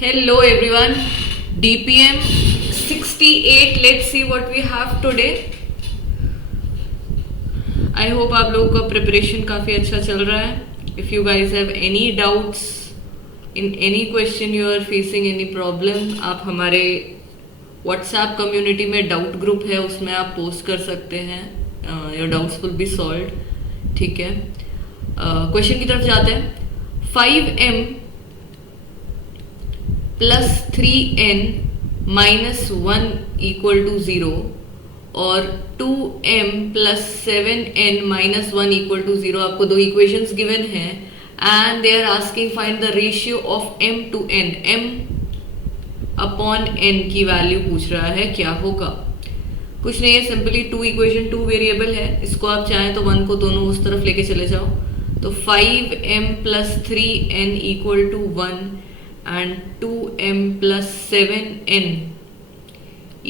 Hello everyone, DPM 68. Let's see what we have today. I hope आप लोगों का preparation काफ़ी अच्छा चल रहा है. If you guys have any doubts in any question you are facing any problem, आप हमारे WhatsApp कम्युनिटी में डाउट ग्रुप है, उसमें आप पोस्ट कर सकते हैं. Your doubts will be solved. ठीक है, क्वेश्चन की तरफ जाते हैं. 5m plus 3n minus 1 equal to 0 और 2m plus 7n minus 1 equal to 0. आपको दो इक्वेशंस गिवन हैं and they are asking find the ratio of m to n. m upon n की वैल्यू पूछ रहा है, क्या होगा? कुछ नहीं है, simply two equation, two variable है. इसको आप चाहें तो 1 को दोनों उस तरफ लेके चले जाओ. तो 5m plus 3n equal to 1 and 2m plus 7n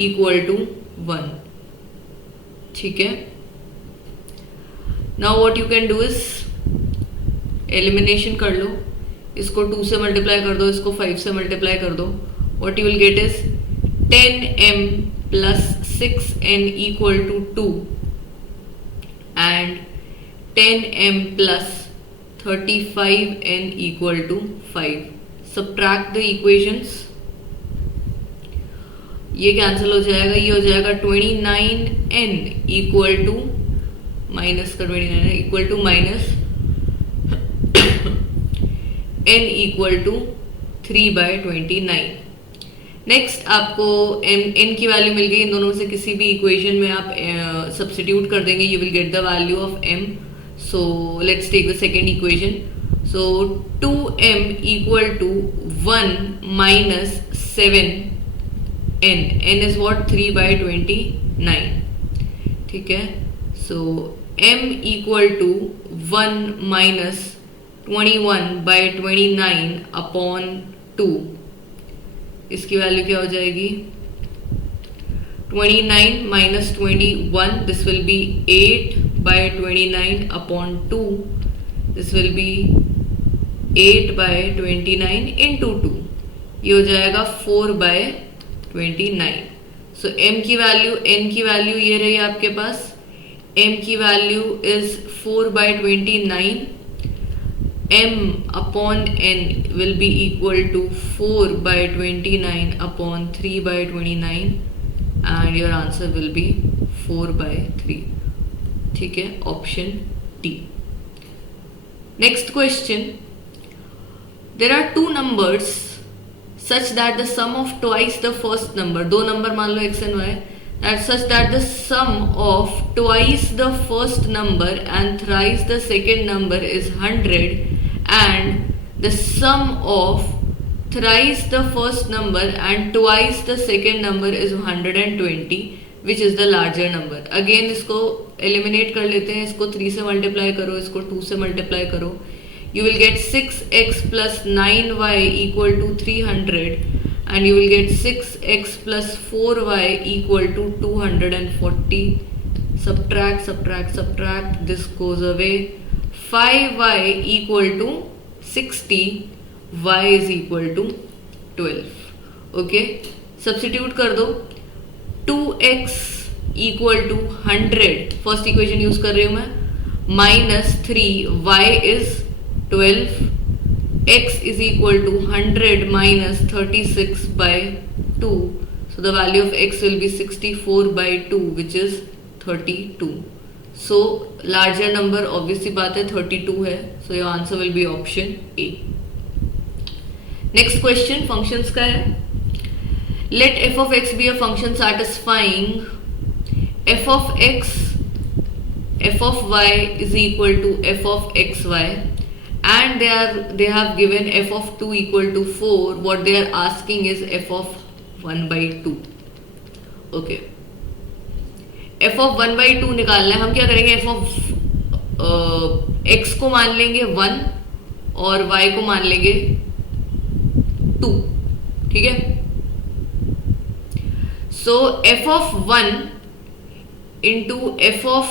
equal to 1. ठीक है. Now what you can do is elimination कर लो. इसको 2 से मल्टीप्लाई कर दो, इसको 5 से मल्टीप्लाई कर दो. What you will get is 10m plus 6n equal to 2 and 10m plus 35n equal to 5. Subtract the equations. ये कैंसिल हो जाएगा, ये हो जाएगा 29n इक्वल टू माइनस का 29 equal to minus n equal to 3/29. Next आपको n की value मिल गई. इन दोनों में से किसी भी इक्वेशन में आप सब्स्टिट्यूट कर देंगे, you will get the value of m. So let's take the second equation. So 2m equal to 1 minus 7n. n is what? 3/29. ठीक है. So m equal to 1 minus 21/29 upon 2. इसकी वैल्यू क्या हो जाएगी? 29 minus 21. This will be 8/29 upon 2. This will be 8/29 into 2. ये हो जाएगा 4/29. So m की वैल्यू, n की वैल्यू ये रही आपके पास. m की value is 4/29. m upon n will be equal to 4/29 upon 3/29 and your answer will be 4/3. ठीक है, option D. Next question. There are two numbers such that the sum of twice the first number, दो number मान लो x and y, that such that the sum of twice the first number and thrice the second number is 100 and the sum of thrice the first number and twice the second number is 120. Which is the larger number? Again इसको eliminate कर लेते हैं. इसको 3 से multiply करो, इसको 2 से multiply करो. You will get 6x plus 9y equal to 300 and you will get 6x plus 4y equal to 240. Subtract, subtract, subtract. This goes away. 5y equal to 60. y is equal to 12. Okay. Substitute कर दो. 2x equal to 100, first equation use कर रही हूं मैं, minus 3, y is 12, x is equal to 100 minus 36/2. So the value of x will be 64/2 which is 32. So larger number obviously बात है 32 है. So your answer will be option A. Next question functions का है. Let f of x be a function satisfying f of x, f of y is equal to f of xy and they have given f of 2 equal to 4. What they are asking is f of 1/2. Okay. f of 1/2 निकालना है. हम क्या करेंगे? f of x को मान लेंगे 1 और y को मान लेंगे 2. ठीक है. So f of 1 into f of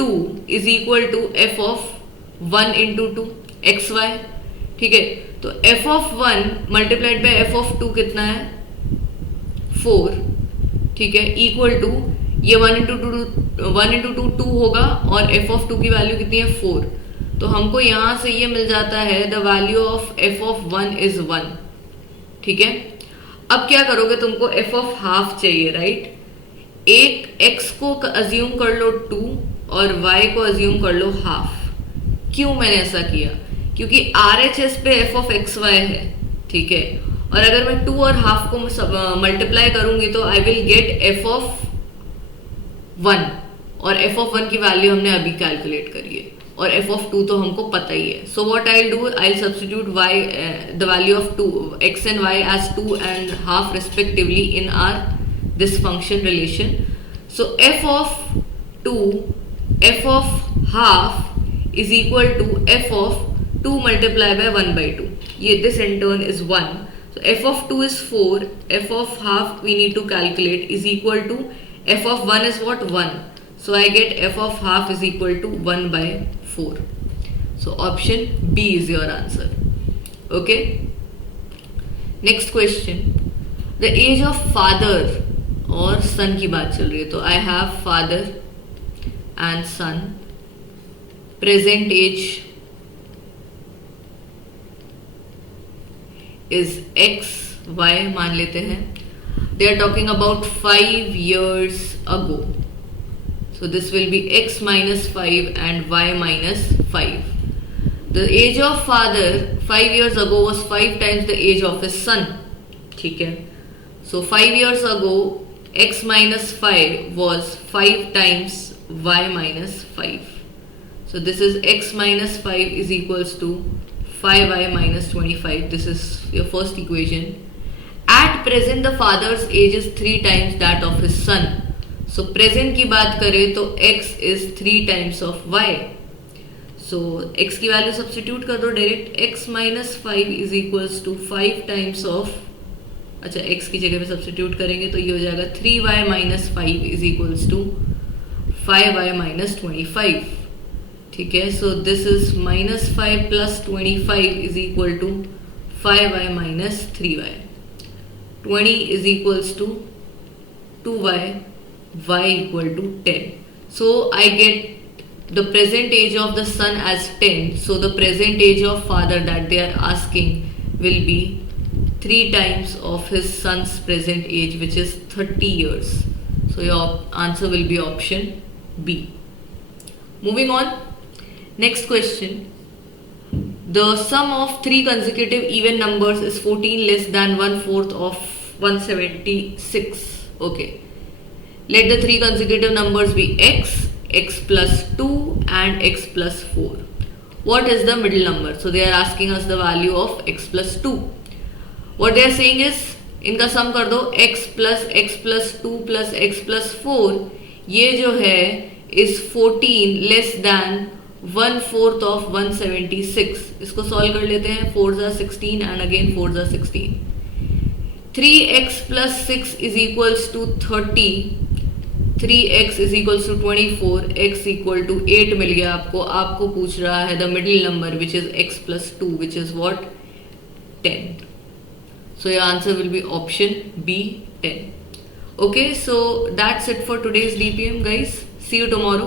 2 is equal to f of 1 into 2 xy. ठीक है. तो F of 1 multiplied by F of 2 कितना है 4, ठीक है, इक्वल टू ये 1 इंटू 2 होगा और एफ ऑफ 2 की वैल्यू कितनी है 4, तो हमको यहां से ये मिल जाता है the value of F of 1 is 1, ठीक है। अब क्या करोगे, तुमको एफ ऑफ हाफ चाहिए, राइट। एक x को अज्यूम कर लो 2 और y को अज्यूम कर लो हाफ। क्यों मैंने ऐसा किया, क्योंकि RHS पे एफ ऑफ एक्स वाई है, ठीक है, और अगर मैं 2 और हाफ को मल्टीप्लाई करूंगी तो I will get F of 1, और एफ ऑफ 1 की वैल्यू हमने अभी कैलकुलेट करी है, और एफ ऑफ 2 तो हमको पता ही है। So what I will do, I will substitute by the value of 2 x and y as 2 and half respectively in R this function relation. So f of 2, f of half is equal to f of 2 multiplied by 1 by 2. This in turn is 1. So f of 2 is 4, f of half we need to calculate is equal to f of 1 is what 1. So I get f of half is equal to 1 by 4. So option B is your answer. Okay. Next question. The age of father और सन की बात चल रही है, तो I have father and son, present age is X Y मान लेते हैं, they are talking about 5 years ago, so this will be x minus 5 and y minus 5. The age of father 5 years ago was 5 times the age of his son, ठीक है। So 5 years ago x minus 5 was 5 times y minus 5. So this is x minus 5 is equals to 5y minus 25. This is your first equation. At present the father's age is 3 times that of his son. So present की बात करें तो x is 3 times of y. So x की value substitute कर दो direct, x minus 5 is equals to 5 times of, अच्छा x की जगह पे सब्स्टिट्यूट करेंगे तो ये हो जाएगा 3y minus 5 is equals to 5y minus 25, ठीक है। So this is minus 5 plus 25 is equal to 5y minus 3y, 20 is equals to 2y, y equal to 10. So I get the present age of the son as 10, so the present age of father that they are asking will be 3 times of his son's present age, which is 30 years. So your answer will be option B. Moving on, next question. The sum of 3 consecutive even numbers is 14 less than 1/4 of 176. Okay. Let the 3 consecutive numbers be x, x plus 2 and x plus 4. What is the middle number? So they are asking us the value of x plus 2. What they are saying is, इनका सम कर दो, x plus 2 plus x plus 4, ये जो है is 14 less than 1/4 of 176. इसको solve कर लेते हैं, 4s are 16 and again 4s are 16. 3x plus 6 is equals to 30, 3x is equals to 24, x equal to 8 मिल गया आपको। आपको पूछ रहा है the middle number which is x plus 2, which is what 10. So your answer will be option B, 10. Okay, so that's it for today's DPM, guys. See you tomorrow.